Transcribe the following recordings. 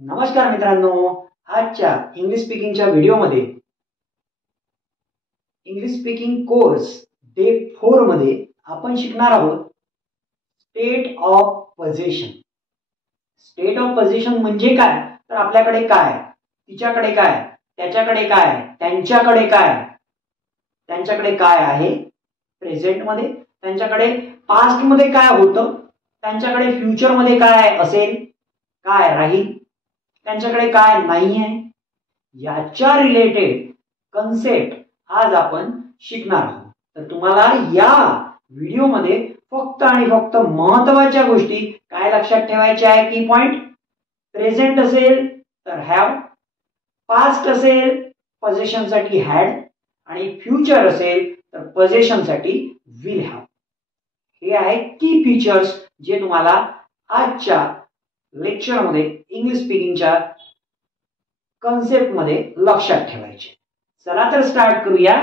नमस्कार मित्रांनो, आजच्या इंग्लिश स्पीकिंगच्या व्हिडिओमध्ये इंग्लिश स्पीकिंग कोर्स डे 4 मध्ये आपण शिकणार आहोत state of position. State of position म्हणजे काय? तर आपल्याकडे काय, तिच्याकडे काय, त्याच्याकडे काय, त्यांच्याकडे काय, त्यांच्याकडे काय आहे प्रेझेंट मध्ये, त्यांच्याकडे पास्ट मध्ये काय होतं, त्यांच्याकडे फ्युचर मध्ये काय असेल, काय राहील, त्यांच्याकडे काय नाही आहे, याच्या रिलेटेड कन्सेप्ट आज आपण शिकणार आहोत. तर तुम्हाला या व्हिडिओमध्ये फक्त आणि फक्त महत्त्वाच्या गोष्टी काय लक्षात ठेवायच्या आहे, की पॉइंट. प्रेझेंट असेल तर हॅव, पास्ट असेल पोझिशन साठी हॅड, आणि फ्युचर असेल तर पोझिशन साठी विल हॅव. हे आहे की फीचर्स जे तुम्हाला आजच्या लेक्चरमध्ये इंग्लिश स्पीकिंगच्या कन्सेप्ट मध्ये लक्षात ठेवायचे. चला तर स्टार्ट करूया.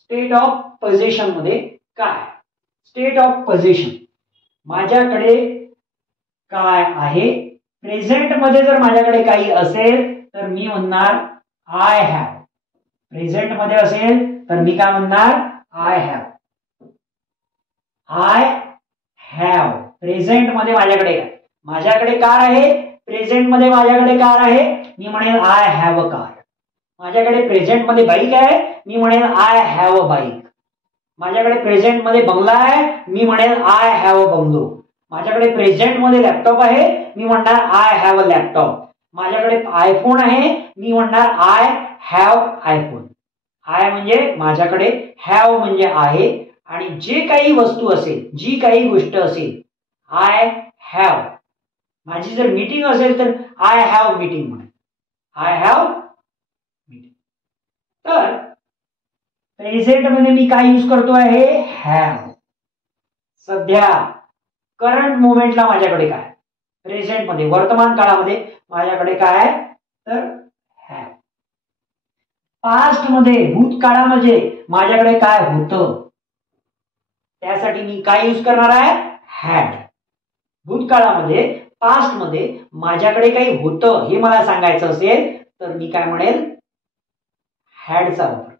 स्टेट ऑफ पोझिशन मध्ये काय? स्टेट ऑफ पोझिशन, माझ्याकडे काय आहे. प्रेझेंट मध्ये जर माझ्याकडे काही असेल तर मी म्हणणार आय हॅव. प्रेझेंट मध्ये असेल तर मी काय म्हणणार? I have. I have present मध्ये माझ्याकडे काय? माझ्याकडे कार आहे. प्रेझेंट मध्ये माझ्याकडे कार आहे, मी म्हणेल आय हॅव अ कार. माझ्याकडे प्रेझेंट मध्ये बाईक आहे, मी म्हणेल आय हॅव अ बाईक. माझ्याकडे प्रेझेंट मध्ये बंगला आहे, मी म्हणेल आय हॅव अ बंगलो. माझ्याकडे प्रेझेंट मध्ये लॅपटॉप आहे, मी म्हणणार आय हॅव अ लॅपटॉप. माझ्याकडे आयफोन आहे, मी म्हणणार आय हॅव आयफोन. आय म्हणजे माझ्याकडे, हॅव म्हणजे आहे, आणि जे काही वस्तू असेल, जी काही गोष्ट असेल, आय हॅव. माझी जर मीटिंग असेल तर आय हॅव मीटिंग म्हणेल, आय हॅव मीटिंग. तर प्रेझेंट मध्ये मी काय यूज करतो आहे? हॅव. सध्या करंट मोमेंटला माझ्याकडे काय? प्रेझेंट मध्ये वर्तमान काळामध्ये माझ्याकडे काय? तर हॅव. पास्ट मध्ये भूतकाळामध्ये माझ्याकडे काय होतं, त्यासाठी मी काय यूज करणार आहे? हॅड. भूतकाळामध्ये पास्ट मध्ये माझ्याकडे काही होतं हे मला सांगायचं असेल तर मी काय म्हणेल? हॅडचा वापर.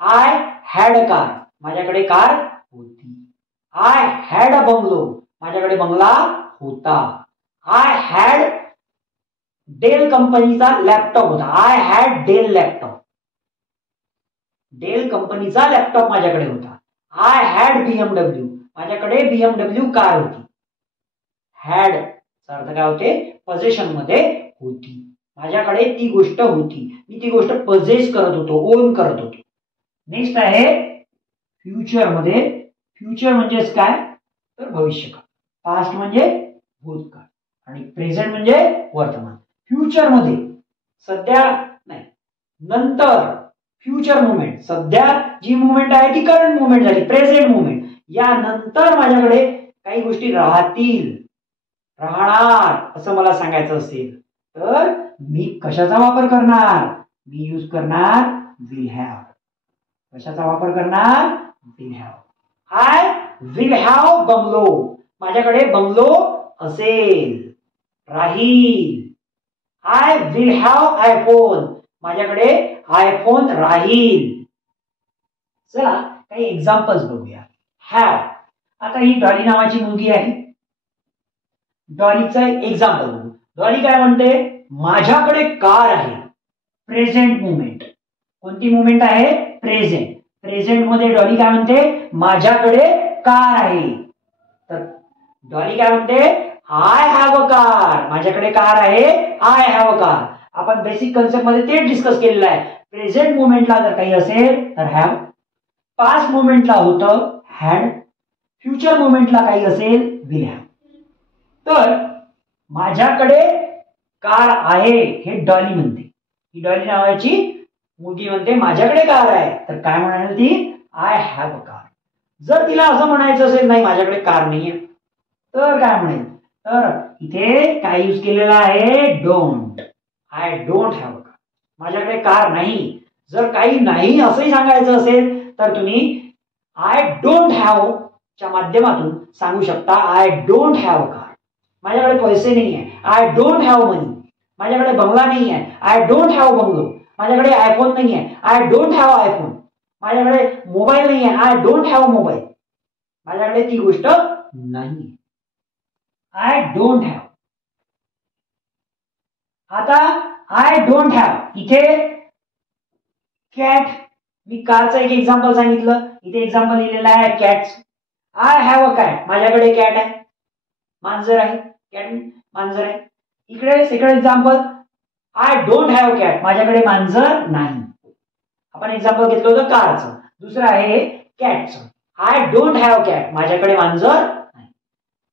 आय हॅड अ कार, माझ्याकडे कार होती. आय हॅड अ बंगलो, माझ्याकडे बंगला होता. आय हॅड डेल कंपनीचा लॅपटॉप होता. I had Dell laptop. Dell कंपनीचा लॅपटॉप माझ्याकडे होता. आय हॅड बीएमडब्ल्यू, माझ्याकडे बीएमडब्ल्यू कार होती. हॅड अर्थ काय होते? पोझिशन मध्ये होती. माझ्याकडे ती गोष्ट होती, मी ती गोष्ट पोझेस करत होतो, ओन करत होतो. नेक्स्ट आहे फ्युचर मध्ये. फ्युचर म्हणजेच काय? तर भविष्यकाळ. पास्ट म्हणजे भूतकाळ, आणि प्रेझेंट म्हणजे वर्तमान. फ्युचर मध्ये सध्या नाही, नंतर. फ्युचर मुवमेंट, सध्या जी मुवमेंट आहे ती करंट मुवमेंट झाली, प्रेझेंट मुवमेंट. या नंतर माझ्याकडे काही गोष्टी राहतील, राहणार असं मला सांगायचं असेल तर मी कशाचा वापर करणार? मी यूज करणार विल हॅव. कशाचा वापर करणार? Will have. I will have bungalow, माझ्याकडे बंगलो असेल, राहील. आय विल हॅव आयफोन, माझ्याकडे आयफोन राहील. चला काही एक्झाम्पल्स बघूया. हॅव. आता ही डॉली नावाची मुलगी आहे. डॉलीचं एक्झाम्पल बघू. डॉली काय म्हणते? माझ्याकडे कार आहे. Present movement. कोणती मुवमेंट आहे? प्रेझेंट. प्रेझेंट मध्ये डॉली काय म्हणते? माझ्याकडे कार आहे. तर डॉली काय म्हणते? आय हॅव अ कार, माझ्याकडे कार आहे, आय हॅव अ कार. आपण बेसिक कन्सेप्ट मध्ये ते डिस्कस केलेलं आहे. प्रेझेंट मुवमेंटला जर काही असेल तर हॅव, पास्ट मुवमेंटला होतं हॅड, फ्युचर मुवमेंटला काही असेल विल हॅव. तर माझ्याकडे कार आहे हे डॉली म्हणते. ही डॉली नावाची मुलगी म्हणते माझ्याकडे कार आहे, तर काय म्हणाल ती? I have a car. जर तिला असं म्हणायचं असेल नाही माझ्याकडे कार नाहीये, तर काय म्हणेल? तर इथे काय यूज केलेला आहे? Don't. I don't have a car, माझ्याकडे कार नाही. जर काही नाही असंही सांगायचं असेल तर तुम्ही आय डोंट हॅव च्या माध्यमातून सांगू शकता I don't have a car. माझ्याकडे पैसे नाही आहे, आय डोंट हॅव मनी. माझ्याकडे बंगला नाही आहे, आय डोंट हॅव बंगलो. माझ्याकडे आयफोन नाही आहे, आय डोंट हॅव आयफोन. माझ्याकडे मोबाईल नाही आहे, आय डोंट हॅव मोबाईल. माझ्याकडे ती गोष्ट नाही, आय डोंट हॅव. आता आय डोंट हॅव इथे कॅट, मी कारचं एक एक्झाम्पल सांगितलं, इथे एक्झाम्पल लिहिलेलं आहे cats. I have a cat, माझ्याकडे कॅट आहे, मांजर आहे, कॅट मांजर आहे. इकडे second example, I don't have cat, माझ्याकडे मांजर नाही. आपण एक्झाम्पल घेतलं होतं कारचं. दुसरं आहे कॅटचं, आय डोंट हॅव कॅट, माझ्याकडे मांजर नाही.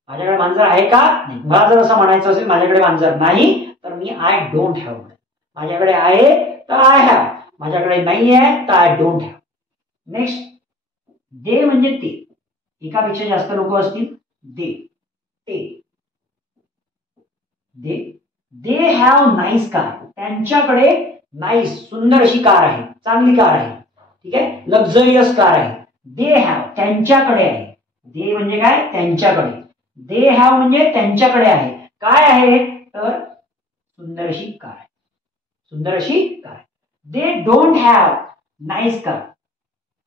माझ्याकडे मांजर आहे का नाही. मला जर असं म्हणायचं असेल माझ्याकडे मांजर नाही, तर मी आय डोंट हॅव. माझ्याकडे आहे तर आय हॅव, माझ्याकडे नाही आहे तर आय डोंट हॅव. नेक्स्ट, दे म्हणजे ते, एकापेक्षा जास्त लोक असतील, दे, ते. दे हॅव नाईस कार, त्यांच्याकडे नाईस सुंदर अशी कार आहे, चांगली कार आहे, ठीक आहे, लक्झरियस कार आहे. दे हॅव त्यांच्याकडे आहे, दे म्हणजे काय, त्यांच्याकडे. दे हॅव म्हणजे त्यांच्याकडे आहे, काय आहे तर सुंदर अशी कार आहे, सुंदर अशी car. They don't have nice car,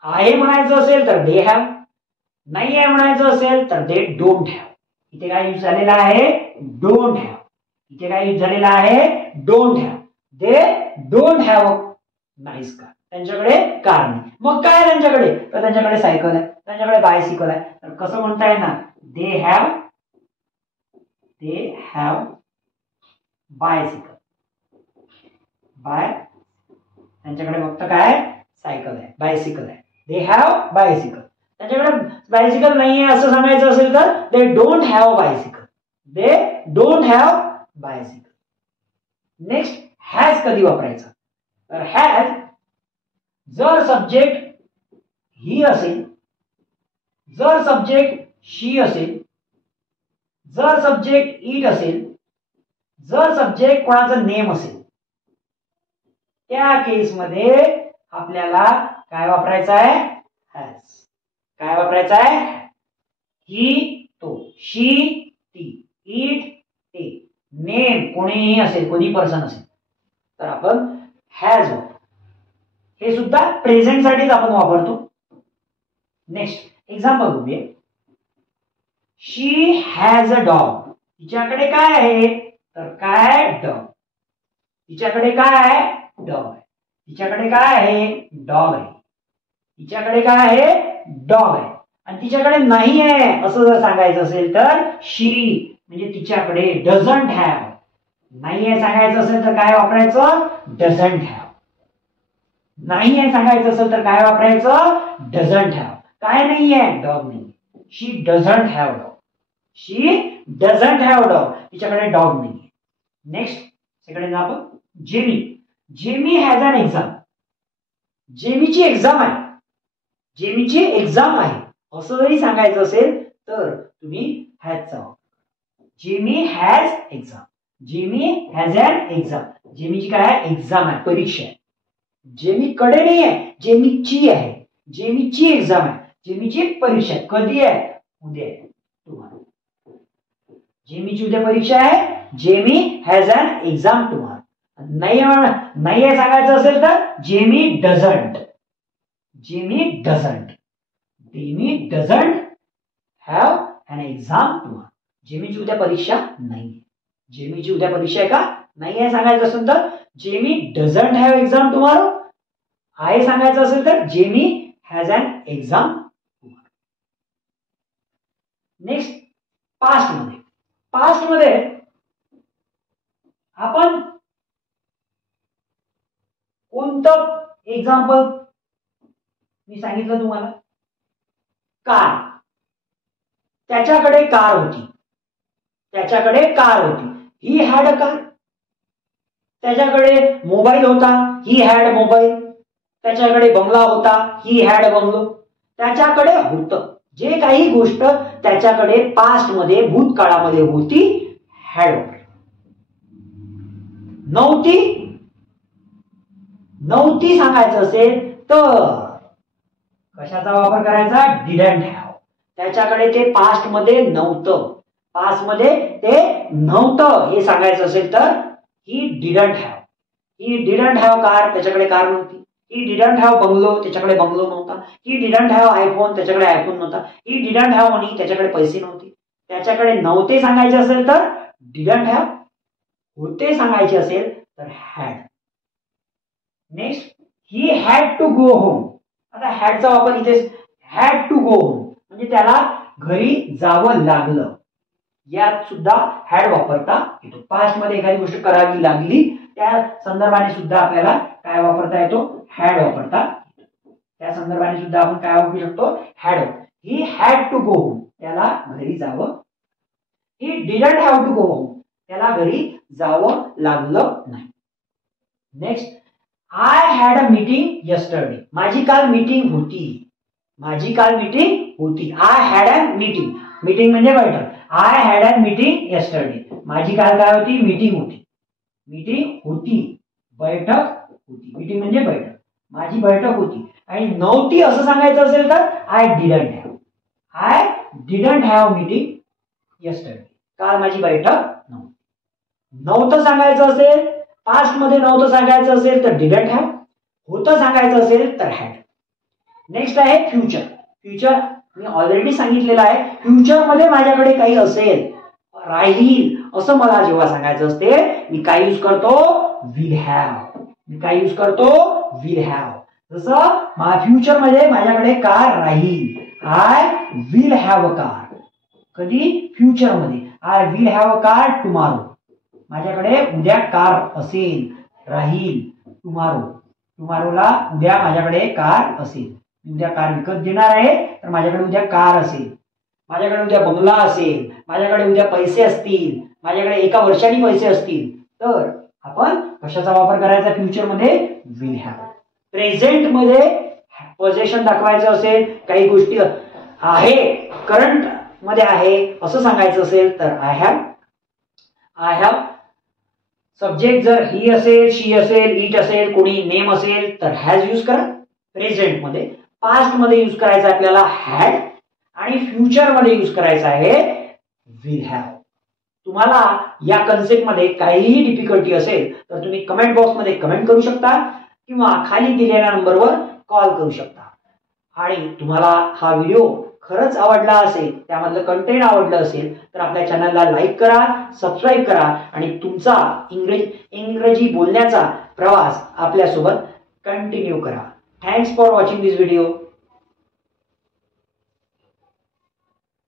आहे म्हणायचं असेल तर दे हॅव, नाही आहे म्हणायचं असेल तर दे डोंट हॅव. इथे काय यूज झालेला आहे, डोंट हॅव. इथे काय यूज झालेला आहे, don't have. They don't have nice car, त्यांच्याकडे कार नाही. मग काय त्यांच्याकडे, तर त्यांच्याकडे सायकल आहे, त्यांच्याकडे बायसिकल आहे. तर कसं म्हणता येणार, दे हॅव बायसिकल. त्यांच्याकडे फक्त काय सायकल आहे, बायसिकल आहे. They have bicycle. त्यांच्याकडे बायसिकल नाही आहे असं सांगायचं असेल तर they don't have bicycle. They don't have bicycle. Next, has कधी वापरायचा, तर हॅज जर सब्जेक्ट ही असेल, जर सब्जेक्ट शी असेल, जर सब्जेक्ट इट असेल, जर सब्जेक्ट कोणाचं नेम असेल, त्या केसमध्ये आपल्याला काय वापरायचं आहे, हॅज. काय वापरायचं आहे, ही तो, शी ती, इट ते, नेम कोणीही असेल, कोणी पर्सन असेल तर आपण हॅज वापरतो. हे सुद्धा प्रेझेंट साठीच आपण वापरतो. नेक्स्ट एक्झाम्पल बघूया. शी हॅज अ डॉग, तिच्याकडे काय आहे तर काय डॉग. तिच्याकडे काय आहे, डॉग आहे. तिच्याकडे काय आहे, डॉग आहे. तिच्याकडे काय आहे, डॉग आहे. आणि तिच्याकडे नाही आहे असं जर सांगायचं असेल तर शी म्हणजे तिच्याकडे डझंट हॅव. नाही आहे सांगायचं असेल तर काय वापरायचं, डझंट हॅव. नाही आहे सांगायचं असेल तर काय वापरायचं, डझंट हॅव. काय नाही आहे, डॉग नाही. She doesn't have dog. She doesn't have dog, तिच्याकडे डॉग नाही. Next second example, Jamie. Jamie has an exam. जेमीची एक्झाम आहे, जेमीची एक्झाम आहे असं जरी सांगायचं असेल तर तुम्ही हॅजचा वापर. Jamie has exam. Jamie has an exam. जेमीची काय आहे, एक्झाम आहे, परीक्षा आहे. जेमीकडे नाही आहे, जेमीची आहे. जेमीची एक्झाम आहे, जेमीची परीक्षा आहे. कधी आहे, उद्या आहे. तुम्हाला जेमीची उद्या परीक्षा आहे. Jamie has an exam tomorrow. नाही आहे सांगायचं असेल तर Jamie doesn't. Jamie doesn't. Jamie doesn't have an exam tomorrow. जेमीची उद्या परीक्षा नाही. जेमीची उद्या परीक्षा आहे का नाही आहे सांगायचं असेल तर Jamie doesn't have exam tomorrow. आहे सांगायचं असेल तर Jamie has an exam tomorrow. Next, past मध्ये. पास्ट मध्ये आपण कोणतं एक्झाम्पल मी सांगितलं तुम्हाला, कार. त्याच्याकडे कार होती. त्याच्याकडे कार होती. He had a car. त्याच्याकडे मोबाईल होता. He had mobile. त्याच्याकडे बंगला होता. He had bungalow. त्याच्याकडे होतं. जे काही गोष्ट त्याच्याकडे पास्ट मध्ये भूतकाळामध्ये होती, हॅड. नव्हती सांगायचं असेल तर कशाचा वापर करायचा, डिडंट हॅव. त्याच्याकडे ते पास्ट मध्ये नव्हतं. पास्ट मध्ये ते नव्हतं हे सांगायचं असेल तर ही डिडंट हॅव कार, त्याच्याकडे कार नव्हती. ही डिडंट हॅव बंगलो, त्याच्याकडे बंगलो नव्हता. ही डिडंट हॅव आयफोन, त्याच्याकडे आयफोन नव्हता. ही डिडंट हॅव मनी, त्याच्याकडे पैसे नव्हते. त्याच्याकडे नव्हते सांगायचे असेल तर डिडंट हॅव, होते सांगायचे असेल तर had. Next, he had to go home. आता हॅडचा वापर इथे, हॅड टू गो होम म्हणजे त्याला घरी जावं लागलं. यात सुद्धा हॅड वापरता येतो. पास्ट मध्ये एखादी गोष्ट करावी लागली त्या संदर्भाने सुद्धा आपल्याला काय वापरता येतो, हॅड वापरता. त्या संदर्भाने सुद्धा आपण काय वापरू शकतो, had. He had to go home, त्याला घरी जावं. He didn't have to go home, त्याला घरी जावं लागलं नाही. Next, I had a meeting yesterday. माझी काल मीटिंग होती. I had a meeting, meeting म्हणजे बैठक. I had a meeting yesterday. माझी काल काय होती, मीटिंग होती. बैठक होती. मीटिंग म्हणजे बैठक. माझी बैठक होती. आणि नव्हती असं सांगायचं असेल तर I didn't have meeting yesterday. काल माझी बैठक नव्हती. नव्हतं सांगायचं असेल, पास्ट मध्ये नव्हतं सांगायचं असेल तर डिडंट हॅव, होतं सांगायचं असेल तर हॅड. नेक्स्ट आहे फ्युचर. फ्युचर मी ऑलरेडी सांगितलेलं आहे. फ्युचर मध्ये माझ्याकडे काही असेल, राहील असं मला जेव्हा सांगायचं असते, मी काय यूज करतो, विल हॅव. जसं फ्युचर मध्ये माझ्याकडे कार राहील, I will have a car. कधी, फ्युचर मध्ये. I will have a car tomorrow. माझ्याकडे उद्या कार असेल, राहील. टुमारोला उद्या माझ्याकडे कार असेल. उद्या कार विकत घेणार आहे तर माझ्याकडे उद्या कार असेल. माझ्याकडे उद्या बंगला असेल, माझ्याकडे उद्या पैसे असतील, माझ्याकडे एका वर्षाने पैसे असतील, तर आपण कशाचा वापर करायचा फ्युचर मध्ये, विल हॅव. प्रेझेंट मध्ये पोझिशन दाखवायचं असेल, काही गोष्टी आहे करंट मध्ये आहे असं सांगायचं असेल तर आय हॅव. सब्जेक्ट जर ही असेल, शी असेल, इट असेल, कोणी नेम असेल तर हॅज यूज करा प्रेझेंट मध्ये. पास्ट मध्ये यूज करायचा आपल्याला हॅड, आणि फ्युचर मध्ये यूज करायचा आहे विल हॅव. तुम्हाला या कन्सेप्ट मध्ये काहीही डिफिकल्टी असेल तर तुम्ही कमेंट बॉक्स मध्ये कमेंट करू शकता किंवा खाली दिलेल्या नंबरवर कॉल करू शकता. आणि तुम्हाला हा व्हिडिओ खरंच आवडला असेल, त्यामधलं कंटेंट आवडलं असेल तर आपल्या चॅनलला लाईक करा, सबस्क्राईब करा आणि तुमचा इंग्रजी बोलण्याचा प्रवास आपल्यासोबत कंटिन्यू करा. Thanks for watching this video.